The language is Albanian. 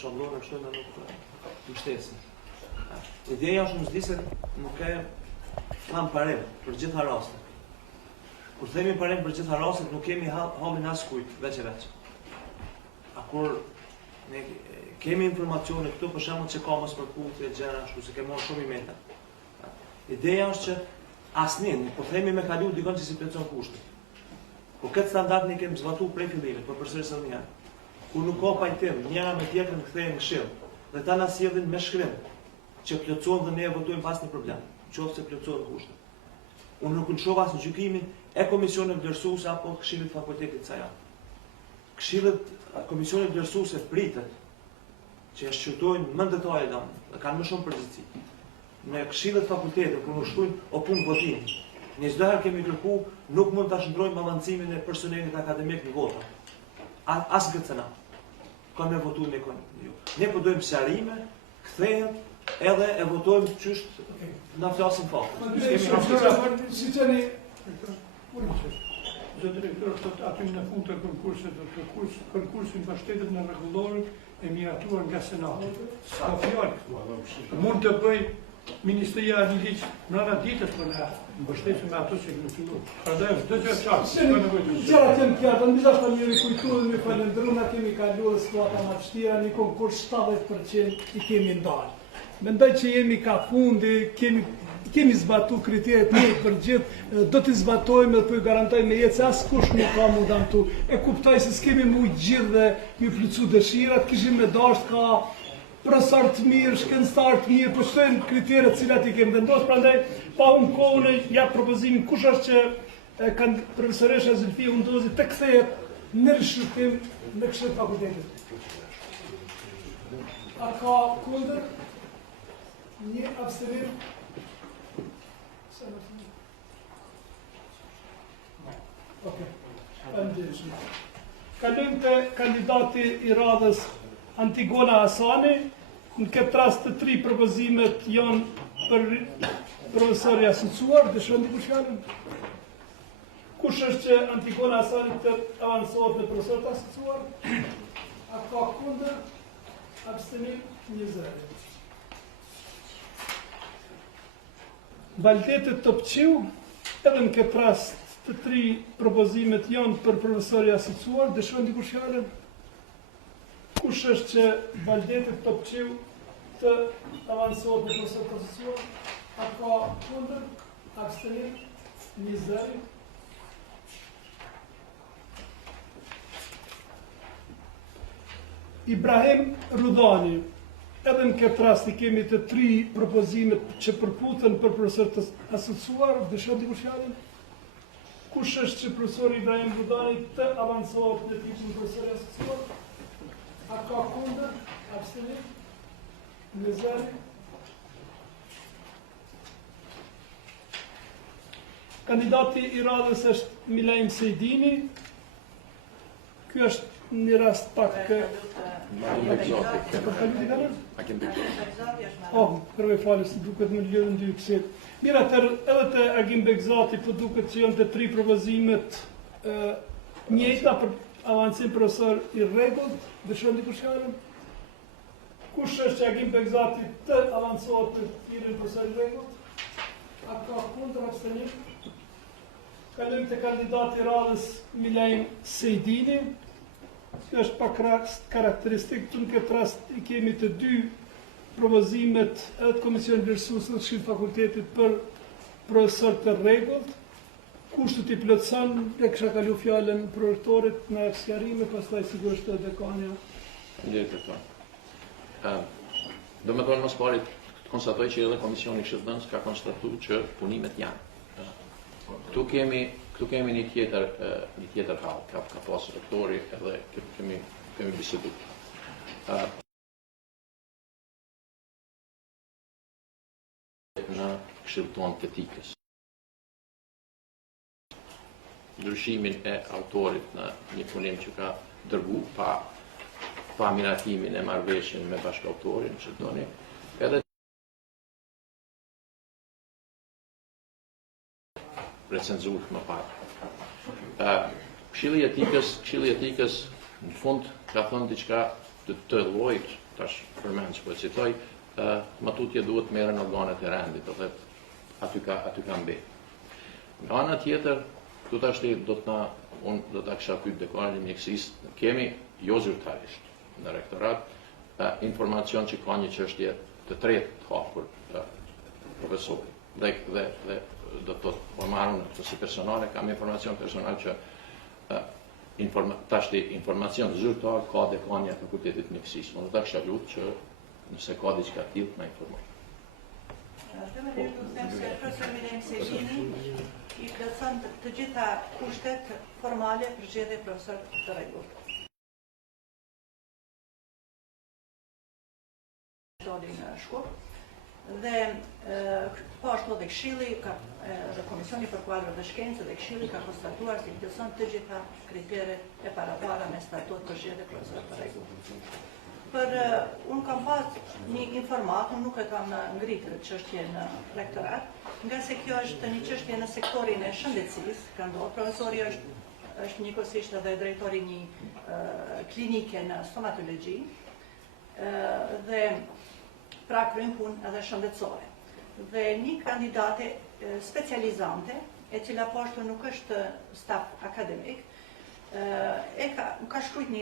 shablon e kështu në nuk mbështesim. Ideja është më se nuk e tham parim për gjitha rastet. Kur themi parim për gjitha rastet, nuk kemi hamin as kujt, veç e veç. A kur ne kemi informacione këtu, për shembull që ka mos përputhje gjëra ashtu, se kemi shumë i meta. Ideja është që asnjë, po themi me kalu dikon që si plotson kushtet. Po këtë standard ne kemi zbatuar prej fillimit, por përsëris edhe një herë. Kur nuk ka pajtim, njëra me tjetrën kthehen në këshill, dhe ta na sjellin me shkrim që plotson dhe ne votojmë pas një problem, qoftë se plotson kushtet. Unë nuk nshova as në gjykimin e komisionit vlerësuese apo këshillit fakultetit sa janë. Këshillet komisionit vlerësuese pritet që ja shqyrtojnë më në detaje dhe kanë më shumë përgjegjësi. Në këshillet fakultetit kur u shkruajnë o punë votimi, ne çdo herë kemi kërku nuk mund ta shndrojmë avancimin e personelit akademik në vota. As gëcena. Ka me votu me ju. Ne po dojmë sqarime, kthehet edhe e votojmë qysh na flasim fakt. Si tani Zë direktor thot aty në fund të konkursit dhe konkursin mbështetjet në rregullorin e miratuar nga Senati. Ka fjalë. Mund të bëj Ministria një ligj brenda ditës për na mbështetjen me ato që kemi filluar. Prandaj çdo gjë çfarë. Gjëra që më kanë ndihmuar ta më rikujtuar dhe më falendroj na kemi kaluar situata më të vështira, në konkurs 70% i kemi ndarë. Mendoj që jemi ka fundi, kemi zbatu kriteret një për gjithë, do t'i zbatojmë dhe po ju garantojmë me jetë se askush nuk ka mu damtu. E kuptoj se s'kemi mu gjithë dhe ju plotsu dëshirat, kishim me dashur ka profesor të mirë, shkencëtar të mirë, po shtojnë kriteret cilat i kemi vendosur, prandaj pa humbur kohën ja propozimin kush është që kanë profesoresha Zulfia Undozi të kthehet në rishërtim në këshillit fakultetit. A ka kundër? Një abstenim? Kalojmë te kandidati i radhës Antigona Hasani. Në këtë rast të 3 propozimet janë për profesor i asociuar, dëshiron dikush fjalën? Kush është që Antigona Hasani të avancohet në profesor të asociuar? A ka kundër? Abstenim? 20. Valdetet Topqiu, edhe në këtë rast të 3 propozimet janë për profesor i asociuar, dëshiron dikush fjalën? Kush është që Valdetet Topqiu të avancohet në profesor të asociuar? A ka kundër? Abstenim? 20. Ibrahim Rudhani. Edhe në këtë rast i kemi të 3 propozimet që përputhen për profesor të asociuar, dëshiron dikush fjalën? Kush është që profesori Ibrahim Rudhani të avancohet në tipin profesor i asociuar? A ka kundër? Abstenim? 20. Kandidati i radhës është Milajm Sejdini. Ky është një rast pak kërve falës, duket më lidhën dy kësit. Mira, edhe të Agim Bekzati, po duket që janë të 3 propozimet njëjta për avancim profesor i rregullt, dëshiron dikush fjalën? Kush është që Agim Bekzati të avancohet të tirin profesor i rregullt? A ka kundër? Abstenim? Kalojmë te kandidati i radhës Milajm Sejdini. Kjo është pak rast karakteristik, në këtë rast i kemi të 2 propozimet edhe të Komisionit Vlerësues të Këshillit Fakultetit për profesor të rregullt. Kushtet i plotson, e kisha kalu fjalën prorektorit në sqarime, pastaj sigurisht edhe dekania. Do me thonë mos pari të konstatoj që edhe Komisioni Këshillëdhënës ka konstatuar që punimet janë. Këtu kemi një tjetër hall, ka pas rektori edhe kemi biseduar. Në këshillin tonë të etikës. Ndryshimin e autorit në një punim që ka dërgu pa miratimin e marrëveshjen me bashkëautorin, që doni, edhe recenzuar më parë. Këshilli i etikës në fund ka thënë diçka të llojit, tash përmend që po e citoj, matutje duhet merren organet e rendit, do thotë aty ka mbet. Nga ana tjetër, këtu tash unë do ta kisha pyet dekanin e mjekësisë, kemi jo zyrtarisht në rektorat informacion që ka një çështje të tretë të hapur profesori. Dhe do të thotë, marrën si personale, kam informacion personal që tashti informacion zyrtar ka dekania e Fakultetit të Mjekësisë. Unë do ta kisha lutur që nëse ka diçka tillë na informoj. Demerisht do të them se profesor Milen Sejini I plotson të gjitha kushtet formale për zgjedhje profesor të rregullt. Në Shkup dhe po ashtu dhe Këshilli dhe Komisioni për Kuadro dhe Shkencë dhe Këshilli ka konstatuar se plotson të gjitha kriteret e parapara me statut për zgjedhje profesor të rregullt. Unë kam pas një informatë, nuk e kam ngritur çështje në rektorat, nga se kjo është një çështje në sektorin e shëndetësisë, ka ndodhur. Profesori është njëkohësisht edhe drejtori një klinike në stomatologji dhe pra kryen punë edhe shëndetësore. Dhe një kandidate specializante, e cila po ashtu nuk është staf akademik, ka shkruajtur